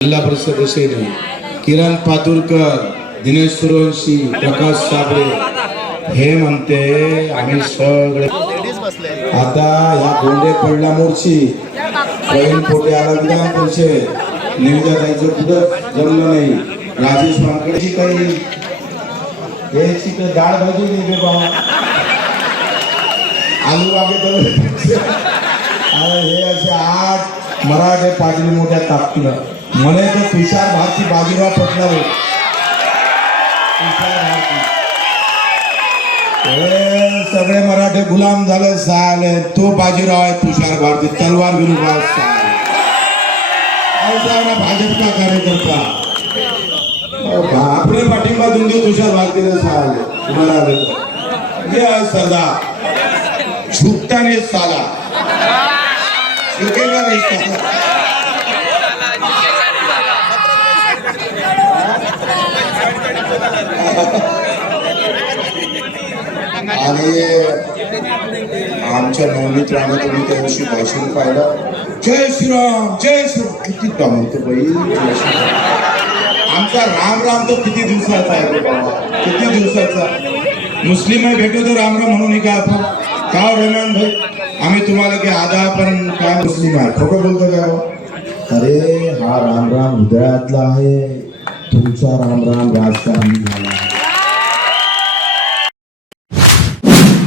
जिल्हा परिषद सदस्यांनी किरण पातुरकर दिनेश सुरवंशी प्रकाश साबळे हे म्हणते आम्ही सगळे आता या गोंडे पडला मोर्ची. प्रवीण पोटे आला विधान परिषद निविदा जायचं कुठं? जमलं नाही. राजेश वानकडेची काही यायची तर डाळ भाजी नाही रे बाबा. आलू वागे तर हे असे आठ मराठे पाटील मोठ्या ताकदीनं म्हणे तर तुषार भारती बाजीराव पटलावर भारती सगळे मराठे गुलाम झाले साले. तो बाजीराव आहे तुषार भारती तलवार विरुद्ध उभा साले. हो का कार्यकर्ता. अहो, आपले पाठिंबा देऊन दे तुषार भारतीने साले. तुम्हाला ये आहे झुकता नहीं साला. झुकेगा नहीं साला. आणि आमच्या नवनीत राणा तुम्ही त्या दिवशी भाषण पाहिलं. जय श्रीराम जय श्रीराम. किती म्हणतो बाई. जय श्रीराम आमचा राम राम तो किती दिवसाचा आहे बाबा. किती दिवसाचा. मुस्लिम आहे भेटू तर राम राम म्हणून का आपण? का हो रहमान भाई? आम्ही तुम्हाला की आधा पण काय मुस्लिम आहे? खोटं बोलतो का हो? अरे हा राम राम हृदयातला आहे. तुमचा राम राम राजकारणी झाला